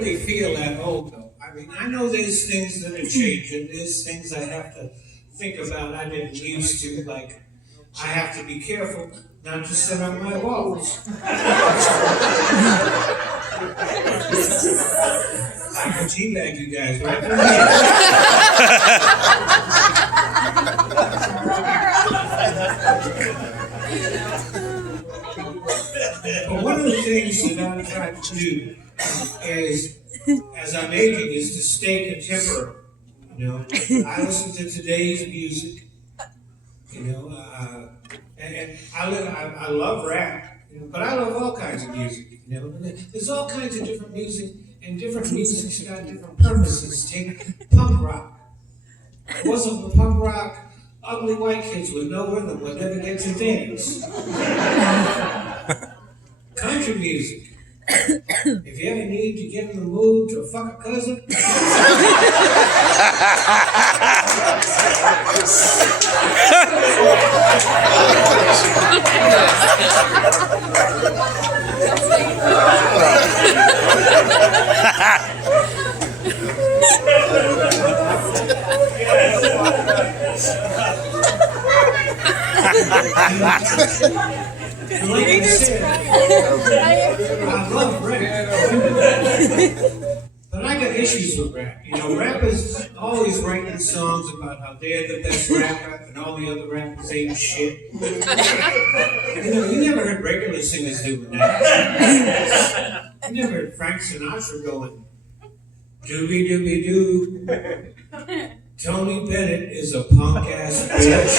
really feel that old, though. I mean, I know there's things that are changing. There's things I have to think about I didn't used to, like I have to be careful not to sit on my walls. I can teabag you guys right there. But one of the things that I'm trying to do is, as I'm aging, is to stay contemporary. You know, I listen to today's music. You know, and I love rap, you know, but I love all kinds of music. You know, there's all kinds of different music, and different music's got different purposes. Take punk rock. It wasn't for punk rock, ugly white kids with no rhythm would never get to dance. Country music. If you ever need to get in the mood to fuck a cousin, like I said, I love rap. But I got issues with rap. You know, rappers always writing songs about how they're the best rapper and all the other rappers ain't shit. You know, you never heard regular singers doing that. You never heard Frank Sinatra going, doobie doobie doo. Tony Bennett is a punk ass bitch.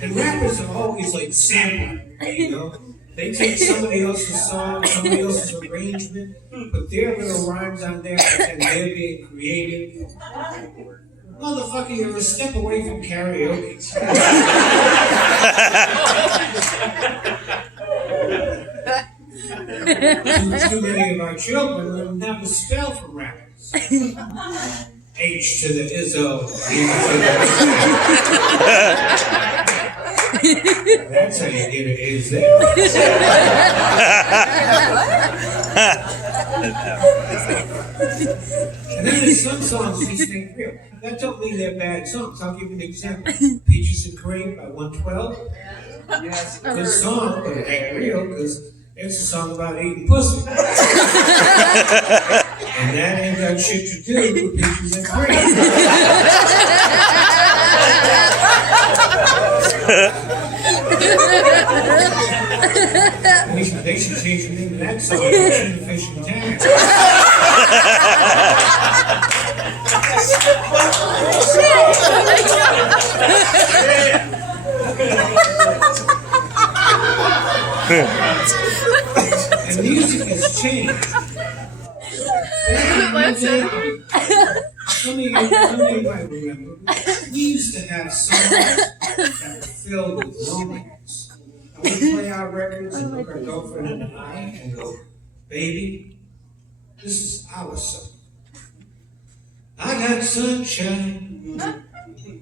And rappers are always like sampling, you know? They take somebody else's song, somebody else's arrangement, put their little rhymes on there, and they're being creative. Motherfucker, you're a step away from karaoke. Too many of our children learn how to spell from rappers. H to the Izzo. That's how you get an Is there. And then there's some songs you just ain't real. That don't mean they're bad songs. I'll give you an example. Peaches and Cream by 112. Yes, good song, but it ain't real because it's a song about eating pussy. And that ain't got shit to do with Peaches and Cream. They should change the name of that song to Tuna Fish and Tang. And music has changed. Some of you might remember, we used to have songs that were filled with romance. And we'd play our records and look our girlfriend in the eye and go, baby, this is our song. I got sunshine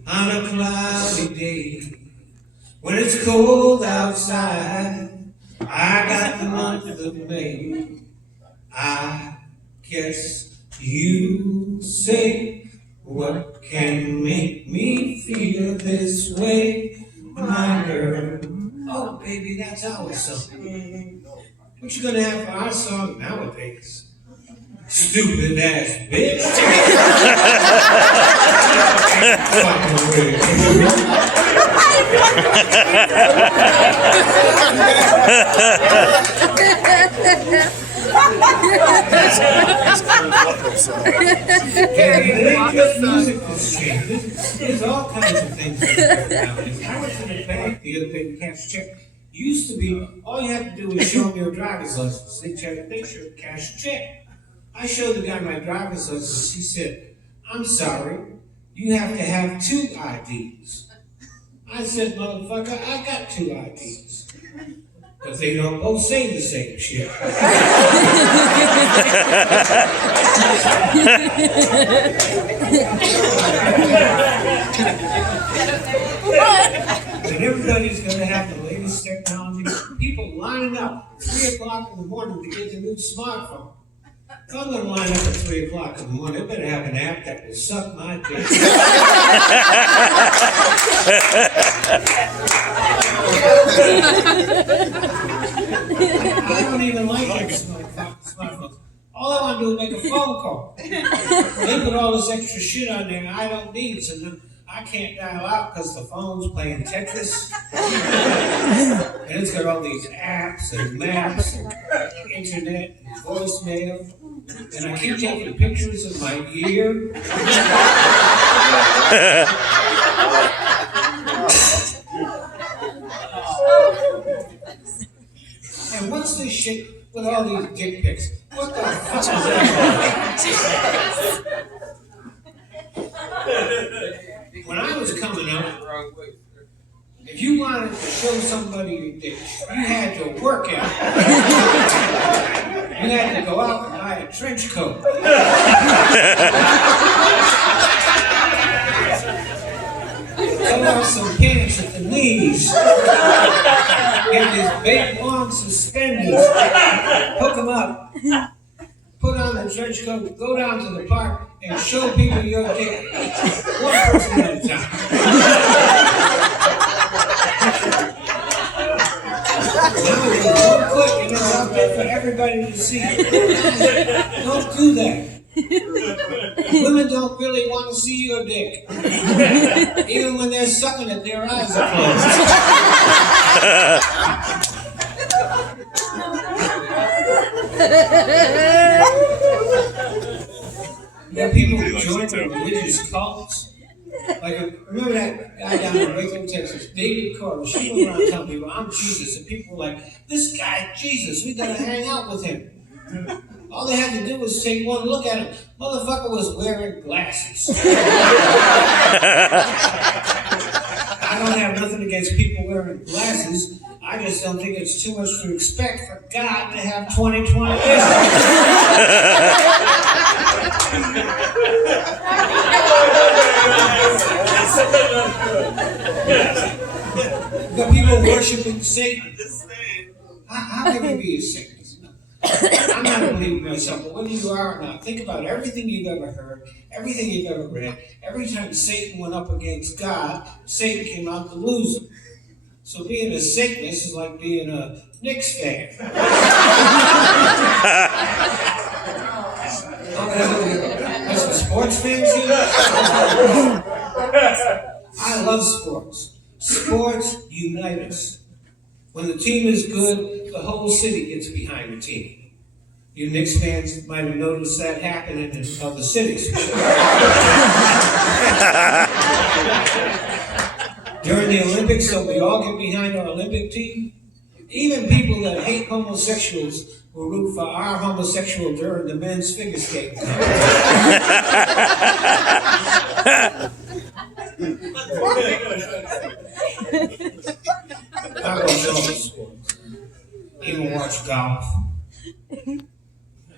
on a cloudy day. When it's cold outside, I got the month of May. I guess you say, what can make me feel this way, my girl? Oh, baby, that's our song. What you gonna have for our song nowadays? Stupid ass bitch. Music has changed. There's all kinds of things nowadays. I went to the bank the other day to cash a check. Used to be, all you had to do was show me your driver's license. They should cash a check. I showed the guy my driver's license. He said, I'm sorry, you have to have 2 IDs. I said, motherfucker, I got 2 IDs. But they don't both say the same shit. And everybody's going to have the latest technology. People lining up at 3 o'clock in the morning to get the new smartphone. If I'm going to line up at 3 o'clock in the morning, I better have an app that will suck my dick. I don't even like smartphones. All I want to do is make a phone call. They put all this extra shit on there I don't need, so I can't dial out because the phone's playing Tetris. And it's got all these apps and maps and internet and voicemail. And I keep taking pictures of my ear. And what's this shit with all these dick pics? What the fuck is that? When I was coming up, if you wanted to show somebody your dick, you had to work out. You had to go out and buy a trench coat. Cut off some pants at the knees. Get these big long suspenders. Hook them up. Put on the trench coat. Go down to the park and show people your dick. One person at a time. Nowadays, one click and it's out there for everybody to see. Don't do that. Women don't really want to see your dick. Even when they're sucking it, their eyes are closed. You got people who join religious cults. Like, remember that guy down in Waco, Texas, David Carter? She went around telling people, I'm Jesus. And people were like, this guy, Jesus, we gotta hang out with him. All they had to do was take one look at him. Motherfucker was wearing glasses. I don't have nothing against people wearing glasses. I just don't think it's too much to expect for God to have 20/20 vision. But people worshiping Satan. How can you be a Satanist? I'm not a believer myself, but whether you are or not, think about everything you've ever heard, everything you've ever read. Every time Satan went up against God, Satan came out the loser. So being a Satanist is like being a Knicks fan. There's some sports fans here? I love sports. Sports unite us. When the team is good, the whole city gets behind the team. You Knicks fans might have noticed that happening in other cities. During the Olympics, so we all get behind our Olympic team. Even people that hate homosexuals will root for our homosexual during the men's figure skating competition. I watch all the sports. Even watch golf.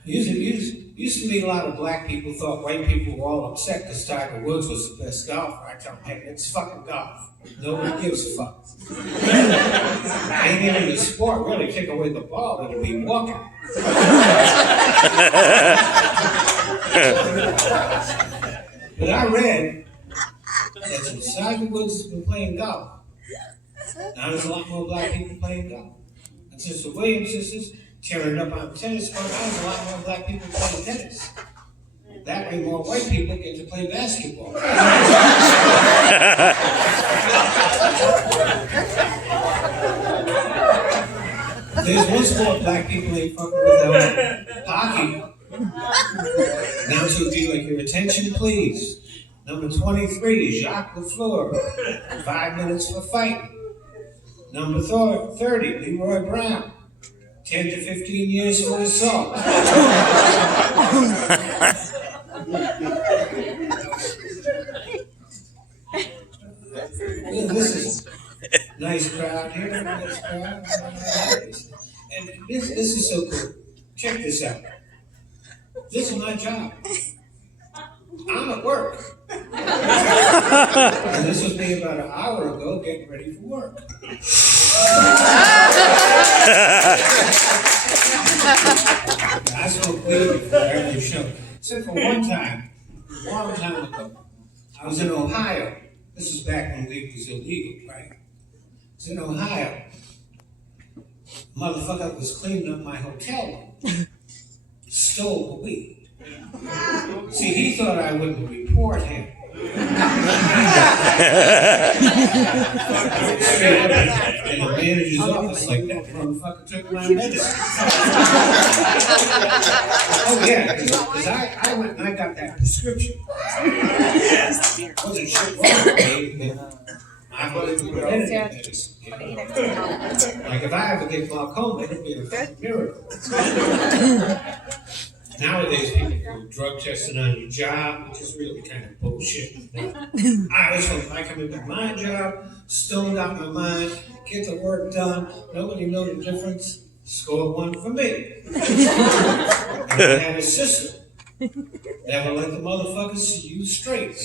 Used to meet a lot of black people thought white people were all upset because Tiger Woods was the best golfer. I tell them, hey, it's fucking golf. Nobody gives a fuck. Ain't even the sport really. Take away the ball, it'll be walking. But I read that since Tiger Woods has been playing golf, now there's a lot more black people playing golf. And since the Williams sisters tearing up on the tennis court, now there's a lot more black people playing tennis. That way more white people get to play basketball. There's one sport black people ain't fucking with, hockey. Now to be like, your attention please. Number 23, Jacques Lafleur, 5 minutes for fighting. Number 30, Leroy Brown, 10 to 15 years for assault. Nice crowd here, nice crowd. And this is so cool. Check this out. This is my job. I'm at work. And this was me about an hour ago getting ready for work. I smoke weed before every show. Except for one time, a long time ago, I was in Ohio. This was back when weed was illegal, right? I was in Ohio. Motherfucker was cleaning up my hotel room. Stole the weed. See, he thought I wouldn't report him. In the manager's office, like that motherfucker took my medicine. Oh yeah, because I went and I got that prescription. Wasn't shit wrong with me. I believe we were medicine. Like if I ever get glaucoma, it'd be a miracle. Nowadays, people do drug testing on your job, which is really kind of bullshit. I always hope I come into my job, stoned out my mind, get the work done, nobody knows the difference, score one for me. And I have a sister. Never let the motherfuckers see you straight.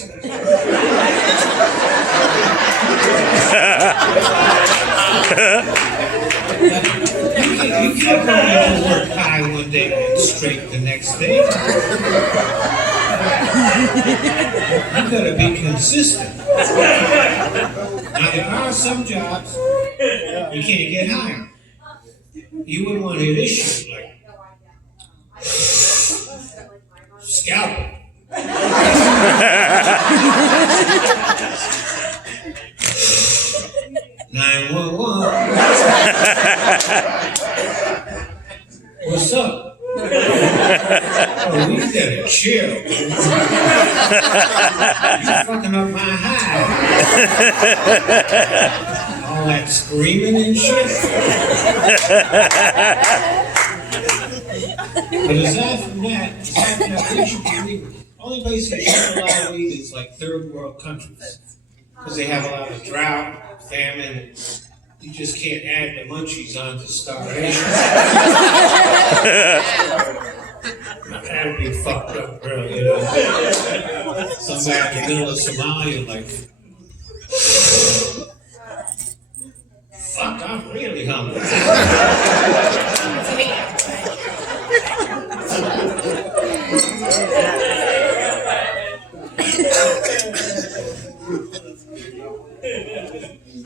You can't go into work high one day and straight the next day. You gotta be consistent. Now there are some jobs you can't get higher. You wouldn't want to hear this shit like scalpel. 911. What's up? Oh, we gotta chill. You're fucking up my high. All that screaming and shit. But aside from that, we should believe it. Only place that share a lot of weed is like third world countries. Because they have a lot of drought, famine. You just can't add the munchies onto starvation. That'd be fucked up, bro, you know. Somebody in the middle of Somalia, like, fuck, I'm really hungry.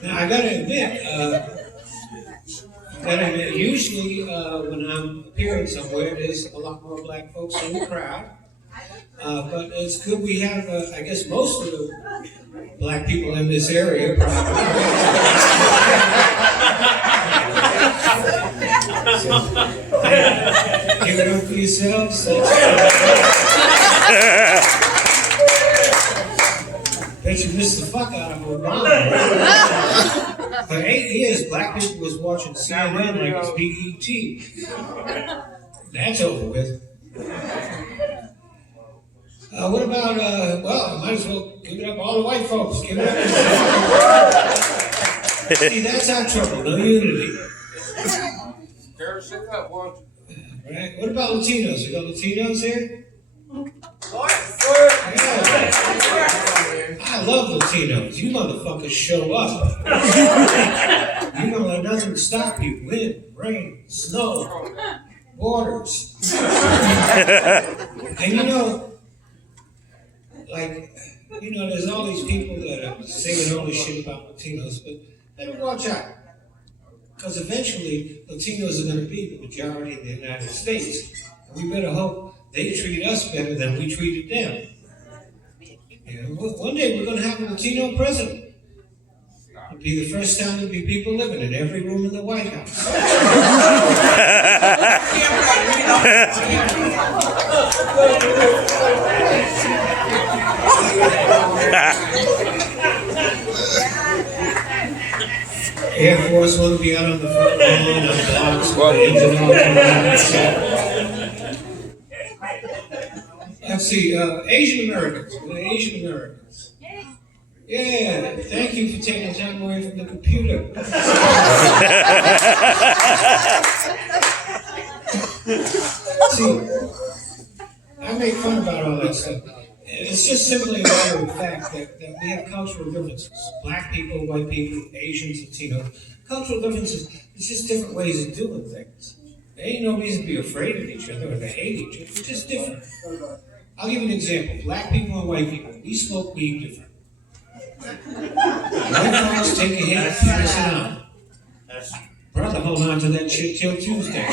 Now, I gotta admit, usually when I'm appearing somewhere, there's a lot more black folks in the crowd. But it's good we have, I guess, most of the black people in this area probably. So, give it up for yourselves. Bet you missed the fuck out of Obama. For 8 years, black people was watching CNN like it's BET. That's over with. What about, well, I might as well give it up all the white folks. Give it up. See, that's our trouble, no unity. Right? What about Latinos? You got Latinos here? I love Latinos. You motherfuckers show up. You don't let nothing stop you. Wind, rain, snow, borders. And you know, like, you know, there's all these people that are saying all this shit about Latinos, but better watch out. Because eventually, Latinos are going to be the majority in the United States. And we better hope they treat us better than we treated them. You know, one day we're going to have a Latino president. It'll be the first time there'll be people living in every room in the White House. Air Force want to be out on the front lawn, on blocks, with the engine all coming out and shit. Let's see, Asian Americans. Yeah, thank you for taking time away from the computer. See, I make fun about all that stuff. It's just simply a matter of fact that we have cultural differences. Black people, white people, Asians, Latinos. Cultural differences, it's just different ways of doing things. There ain't no reason to be afraid of each other or to hate each other. It's just different. I'll give you an example. Black people and white people, we smoke weed different. White folks take a hit, pass it on. Brother, hold on to that shit till Tuesday.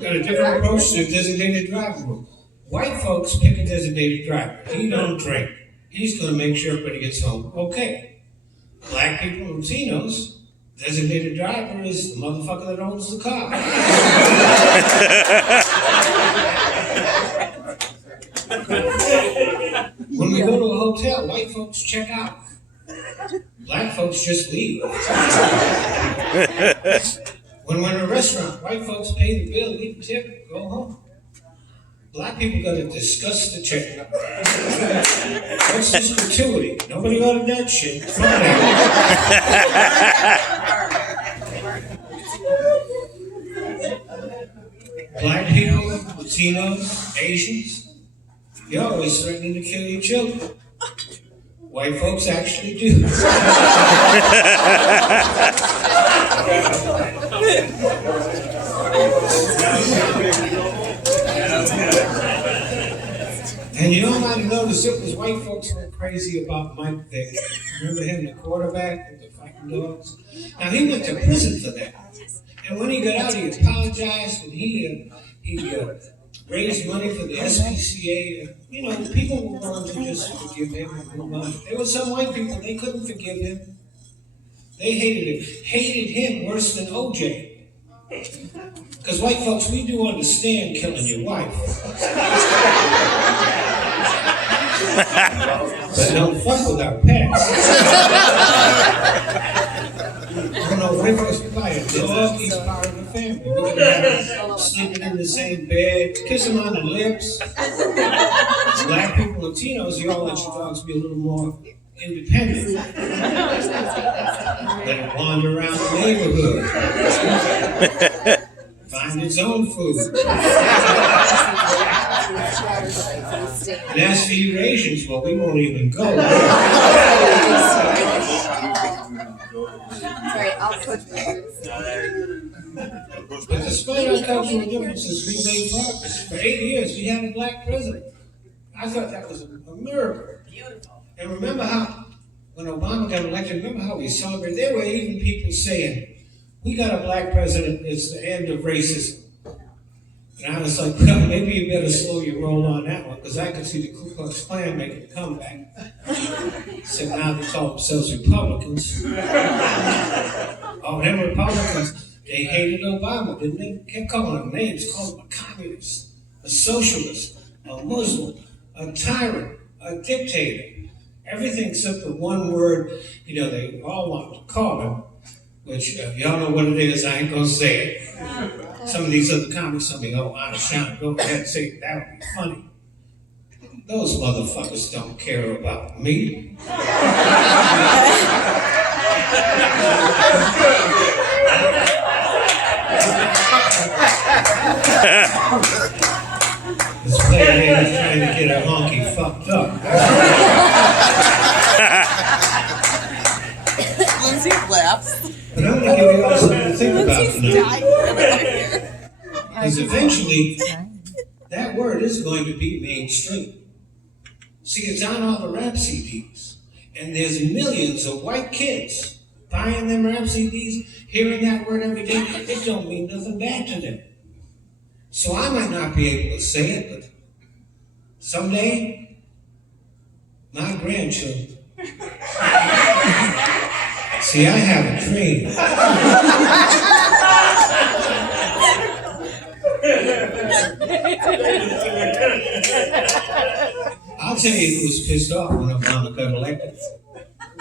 Got a different approach to a designated driver rule. White folks pick a designated driver. He don't drink. He's going to make sure everybody gets home okay. Black people and Latinos, designated driver is the motherfucker that owns the car. When we go to a hotel, white folks check out. Black folks just leave. When we're in a restaurant, white folks pay the bill, leave the tip, go home. Black people got to discuss the check. What's this gratuity? Nobody ordered that shit. Black people, Latinos, Asians, you're always threatening to kill your children. White folks actually do. And you might have noticed it was white folks went crazy about Mike Vick. Remember him, the quarterback with the fighting dogs? Now he went to prison for that. And when he got out, he apologized and he raised money for the SPCA. And, you know, people were willing to just forgive him and move on. There were some white people, they couldn't forgive him. They hated him worse than OJ. Because white folks, we do understand killing your wife. But don't fuck with our pets. You know, white folks buy a dog, he's part of the family. We can have him sleeping in the same bed, kiss him on the lips. Black people, Latinos, you all let your dogs be a little more independent. Let it wander around the neighborhood. Find its own food. And as for you Asians, well, we won't even go. Sorry, I'll coach my But despite our cultural differences, we made progress. For 8 years, we had a black president. I thought that was a miracle. Beautiful. And remember how, when Obama got elected, remember how we celebrated? There were even people saying, we got a black president, it's the end of racism. And I was like, well, maybe you better slow your roll on that one, because I could see the Ku Klux Klan making a comeback. Except now they call themselves Republicans. Oh, them Republicans, they hated Obama, didn't they? Kept calling him names, called him a communist, a socialist, a Muslim, a tyrant, a dictator. Everything except the one word, you know, they all wanted to call him, which y'all know what it is, I ain't gonna say it. Some of these other comics tell me, oh, Sean, go ahead and say it, that would be funny. Those motherfuckers don't care about me. This player here is trying to get a honky fucked up. Lindsay laughs. But I'm going to give you all something to think about tonight. Because eventually, that word is going to be mainstream. See, it's on all the rap CDs. And there's millions of white kids buying them rap CDs, hearing that word every day. It don't mean nothing back to them. So I might not be able to say it, but someday, my grandchildren. See, I have a dream. I'll tell you who was pissed off when Obama got elected.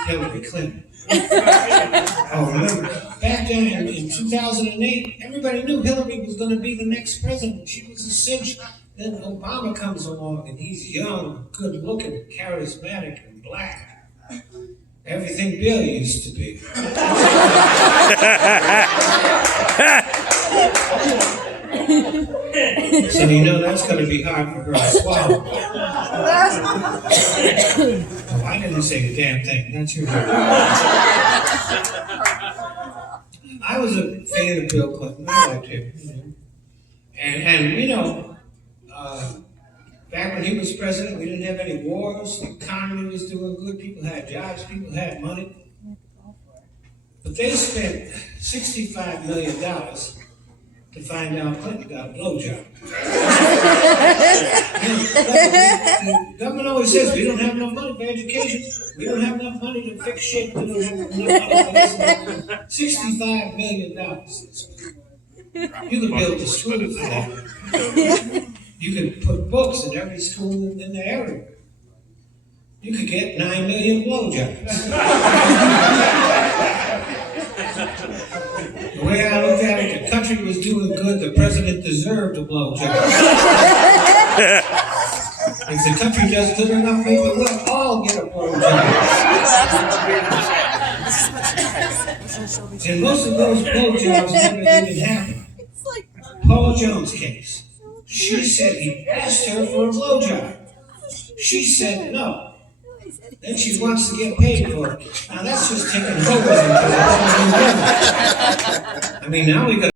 Hillary Clinton. Oh, remember, back then in 2008, everybody knew Hillary was going to be the next president. She was a cinch. Then Obama comes along and he's young, good looking, charismatic, and black. Everything Bill used to be. So you know that's going to be hard for her to swallow. Oh, I didn't say a damn thing. That's your job. I was a fan of Bill Clinton. I liked him. You know. And you know, back when he was president, we didn't have any wars. The economy was doing good. People had jobs. People had money. But they spent $65 million to find out Clinton got a blowjob. The government always says we don't have enough money for education. We don't have enough money to fix shit. We don't have enough money for this. $65 million. You could build a school for that. You could put books in every school in the area. You could get 9 million blowjobs. The way I look at it, the country was doing good, the president deserved a blowjob. If the country does good enough, maybe we'll all get a blowjob. And most of those blowjobs never even happened. Paul Jones' case. She said he asked her for a blowjob. She said no. Then she wants to get paid for it. Now that's just taking over. I mean, now we got